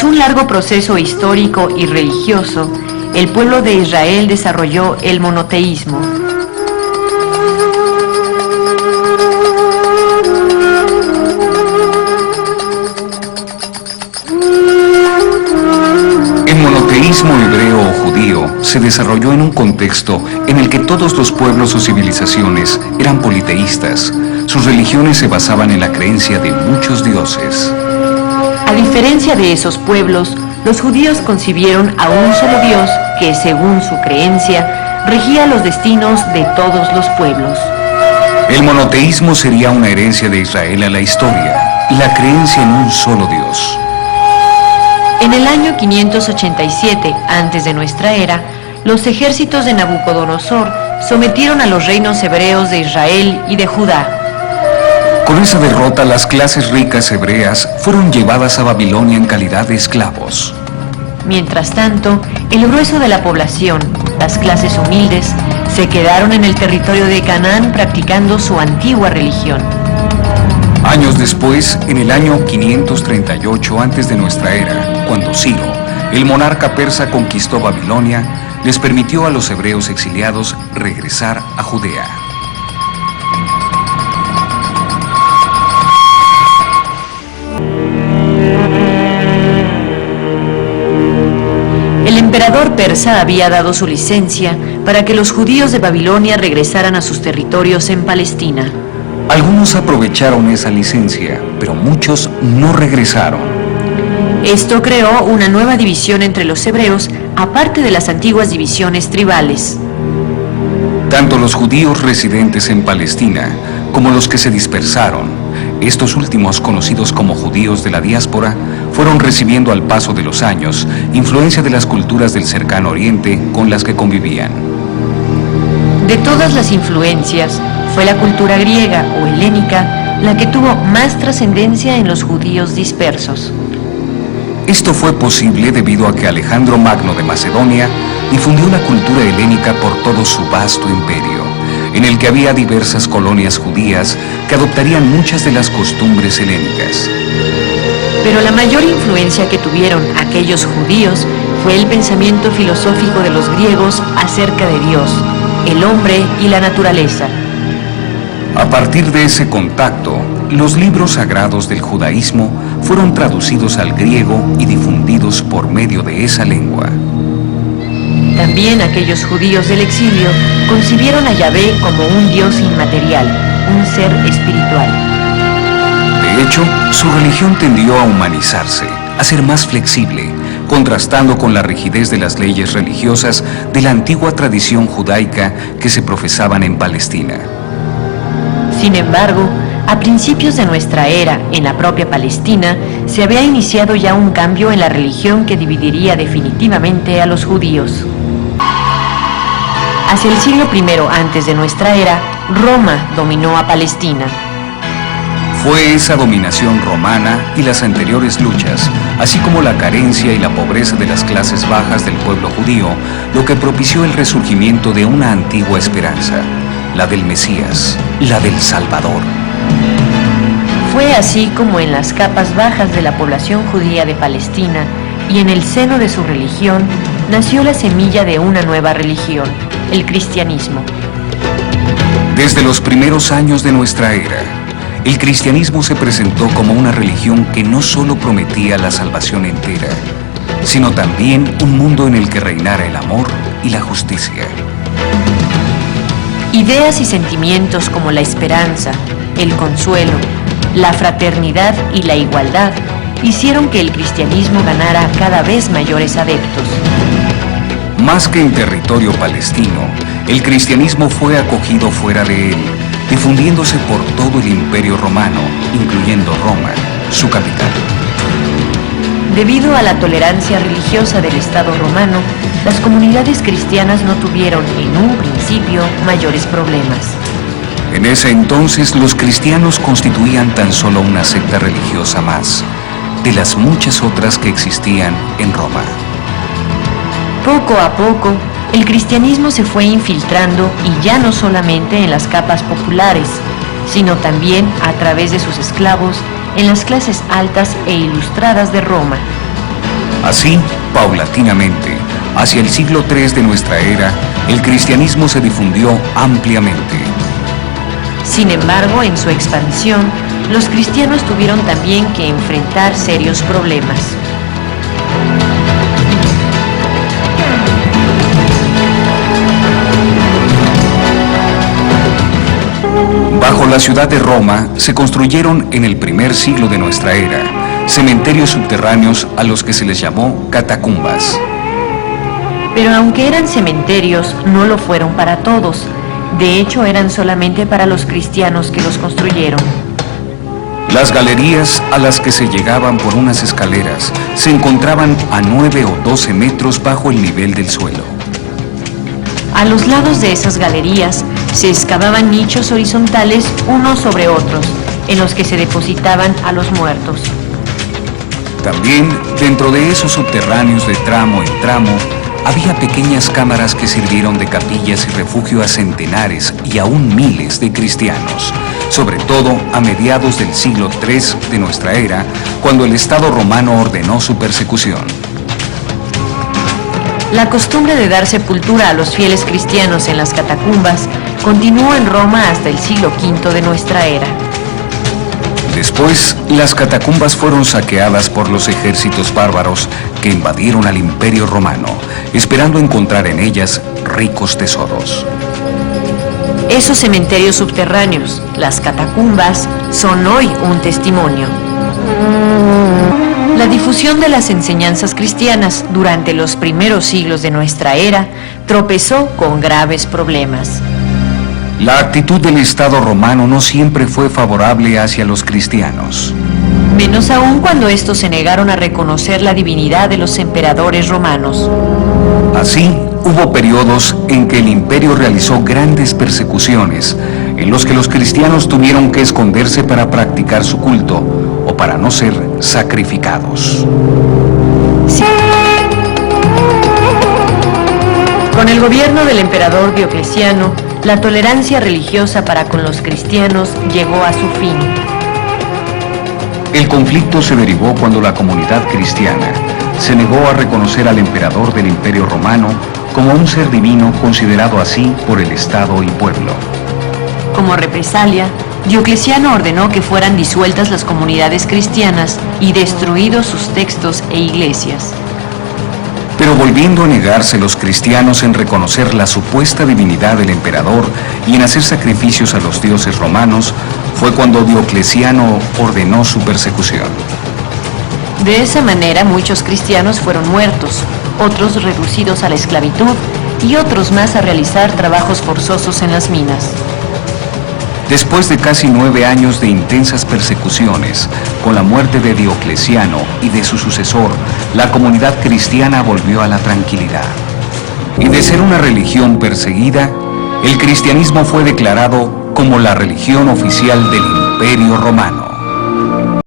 Tras un largo proceso histórico y religioso, el pueblo de Israel desarrolló el monoteísmo. El monoteísmo hebreo o judío se desarrolló en un contexto en el que todos los pueblos o civilizaciones eran politeístas. Sus religiones se basaban en la creencia de muchos dioses. A diferencia de esos pueblos, los judíos concibieron a un solo Dios que, según su creencia, regía los destinos de todos los pueblos. El monoteísmo sería una herencia de Israel a la historia, la creencia en un solo Dios. En el año 587 antes de nuestra era, los ejércitos de Nabucodonosor sometieron a los reinos hebreos de Israel y de Judá. Con esa derrota, las clases ricas hebreas fueron llevadas a Babilonia en calidad de esclavos. Mientras tanto, el grueso de la población, las clases humildes, se quedaron en el territorio de Canaán practicando su antigua religión. Años después, en el año 538 antes de nuestra era, cuando Ciro, el monarca persa, conquistó Babilonia, les permitió a los hebreos exiliados regresar a Judea. El emperador persa había dado su licencia para que los judíos de Babilonia regresaran a sus territorios en Palestina. Algunos aprovecharon esa licencia, pero muchos no regresaron. Esto creó una nueva división entre los hebreos, aparte de las antiguas divisiones tribales. Tanto los judíos residentes en Palestina como los que se dispersaron, estos últimos conocidos como judíos de la diáspora, fueron recibiendo al paso de los años influencia de las culturas del cercano oriente con las que convivían. De todas las influencias, fue la cultura griega o helénica la que tuvo más trascendencia en los judíos dispersos. Esto fue posible debido a que Alejandro Magno de Macedonia difundió la cultura helénica por todo su vasto imperio, en el que había diversas colonias judías que adoptarían muchas de las costumbres helénicas. Pero la mayor influencia que tuvieron aquellos judíos fue el pensamiento filosófico de los griegos acerca de Dios, el hombre y la naturaleza. A partir de ese contacto, los libros sagrados del judaísmo fueron traducidos al griego y difundidos por medio de esa lengua. También aquellos judíos del exilio concibieron a Yahvé como un Dios inmaterial, un ser espiritual. De hecho, su religión tendió a humanizarse, a ser más flexible, contrastando con la rigidez de las leyes religiosas de la antigua tradición judaica que se profesaban en Palestina. Sin embargo, a principios de nuestra era, en la propia Palestina, se había iniciado ya un cambio en la religión que dividiría definitivamente a los judíos. Hacia el siglo I antes de nuestra era, Roma dominó a Palestina. Fue esa dominación romana y las anteriores luchas, así como la carencia y la pobreza de las clases bajas del pueblo judío, lo que propició el resurgimiento de una antigua esperanza, la del Mesías, la del Salvador. Fue así como en las capas bajas de la población judía de Palestina y en el seno de su religión nació la semilla de una nueva religión, el cristianismo. Desde los primeros años de nuestra era, el cristianismo se presentó como una religión que no solo prometía la salvación entera, sino también un mundo en el que reinara el amor y la justicia. Ideas y sentimientos como la esperanza, el consuelo, la fraternidad y la igualdad hicieron que el cristianismo ganara cada vez mayores adeptos. Más que en territorio palestino, el cristianismo fue acogido fuera de él, difundiéndose por todo el Imperio Romano, incluyendo Roma, su capital. Debido a la tolerancia religiosa del Estado romano, las comunidades cristianas no tuvieron en un principio mayores problemas. En ese entonces, los cristianos constituían tan solo una secta religiosa más, de las muchas otras que existían en Roma. Poco a poco, el cristianismo se fue infiltrando y ya no solamente en las capas populares, sino también a través de sus esclavos en las clases altas e ilustradas de Roma. Así, paulatinamente, hacia el siglo III de nuestra era, el cristianismo se difundió ampliamente. Sin embargo, en su expansión, los cristianos tuvieron también que enfrentar serios problemas. Bajo la ciudad de Roma se construyeron en el primer siglo de nuestra era cementerios subterráneos a los que se les llamó catacumbas. Pero aunque eran cementerios, no lo fueron para todos. De hecho, eran solamente para los cristianos que los construyeron. Las galerías a las que se llegaban por unas escaleras se encontraban a 9 o 12 metros bajo el nivel del suelo. A los lados de esas galerías se excavaban nichos horizontales unos sobre otros, en los que se depositaban a los muertos. También, dentro de esos subterráneos de tramo en tramo, había pequeñas cámaras que sirvieron de capillas y refugio a centenares y aún miles de cristianos, sobre todo a mediados del siglo III de nuestra era, cuando el Estado romano ordenó su persecución. La costumbre de dar sepultura a los fieles cristianos en las catacumbas continuó en Roma hasta el siglo V de nuestra era. Después, las catacumbas fueron saqueadas por los ejércitos bárbaros que invadieron al Imperio Romano, esperando encontrar en ellas ricos tesoros. Esos cementerios subterráneos, las catacumbas, son hoy un testimonio. La difusión de las enseñanzas cristianas durante los primeros siglos de nuestra era tropezó con graves problemas. La actitud del Estado romano no siempre fue favorable hacia los cristianos. Menos aún cuando estos se negaron a reconocer la divinidad de los emperadores romanos. Así, hubo periodos en que el imperio realizó grandes persecuciones, en los que los cristianos tuvieron que esconderse para practicar su culto o para no ser sacrificados. Sí. Con el gobierno del emperador Diocleciano, la tolerancia religiosa para con los cristianos llegó a su fin. El conflicto se derivó cuando la comunidad cristiana se negó a reconocer al emperador del Imperio Romano como un ser divino considerado así por el Estado y pueblo. Como represalia, Diocleciano ordenó que fueran disueltas las comunidades cristianas y destruidos sus textos e iglesias. Pero volviendo a negarse los cristianos en reconocer la supuesta divinidad del emperador y en hacer sacrificios a los dioses romanos, fue cuando Diocleciano ordenó su persecución. De esa manera muchos cristianos fueron muertos, otros reducidos a la esclavitud y otros más a realizar trabajos forzosos en las minas. Después de casi 9 años de intensas persecuciones, con la muerte de Diocleciano y de su sucesor, la comunidad cristiana volvió a la tranquilidad. Y de ser una religión perseguida, el cristianismo fue declarado como la religión oficial del Imperio Romano.